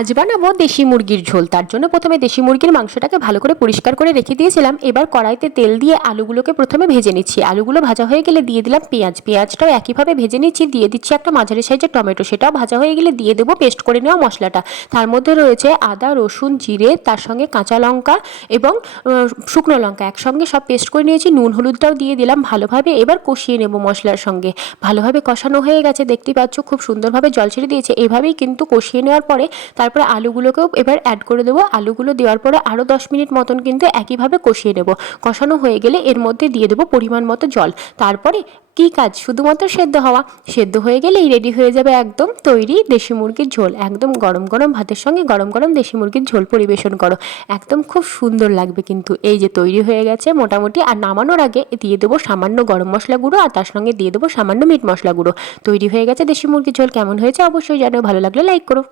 আজ বানাবো দেশি মুরগির ঝোল। তার জন্য প্রথমে দেশি মুরগির মাংসটাকে ভালো করে পরিষ্কার করে রেখে দিয়েছিলাম। এবার কড়াইতে তেল দিয়ে আলুগুলোকে প্রথমে ভেজে নিচ্ছি। আলুগুলো ভাজা হয়ে গেলে দিয়ে দিলাম পেঁয়াজ। পেঁয়াজটাও একইভাবে ভেজে নিচ্ছি। দিয়ে দিচ্ছি একটা মাঝারি সাইজের টমেটো, সেটাও ভাজা হয়ে গেলে দিয়ে দেবো পেস্ট করে নেওয়া মশলাটা। তার মধ্যে রয়েছে আদা, রসুন, জিরে, তার সঙ্গে কাঁচা লঙ্কা এবং শুকনো লঙ্কা একসঙ্গে সব পেস্ট করে নিয়েছি। নুন হলুদটাও দিয়ে দিলাম ভালোভাবে। এবার কষিয়ে নেব মশলার সঙ্গে। ভালোভাবে কষানো হয়ে গেছে, দেখতেই পাচ্ছ খুব সুন্দরভাবে জল ছেড়ে দিয়েছে। এভাবেই কিন্তু কষিয়ে নেওয়ার পরে তারপরে আলুগুলোকেও এবার অ্যাড করে দেবো। আলুগুলো দেওয়ার পরে আরও 10 মিনিট মতন কিন্তু একইভাবে কষিয়ে নেব। কষানো হয়ে গেলে এর মধ্যে দিয়ে দেবো পরিমাণ মতো জল। তারপরে কী কাজ, শুধুমাত্র সেদ্ধ হওয়া। সেদ্ধ হয়ে গেলেই রেডি হয়ে যাবে একদম তৈরি দেশি মুরগির ঝোল। একদম গরম গরম ভাতের সঙ্গে গরম গরম দেশি মুরগির ঝোল পরিবেশন করো, একদম খুব সুন্দর লাগবে কিন্তু। এই যে তৈরি হয়ে গেছে মোটামুটি। আর নামানোর আগে দিয়ে দেবো সামান্য গরম মশলা গুঁড়ো, আর তার সঙ্গে দিয়ে দেবো সামান্য মিট মশলা গুঁড়ো। তৈরি হয়ে গেছে দেশি মুরগির ঝোল। কেমন হয়েছে অবশ্যই জানো, ভালো লাগলে লাইক করো।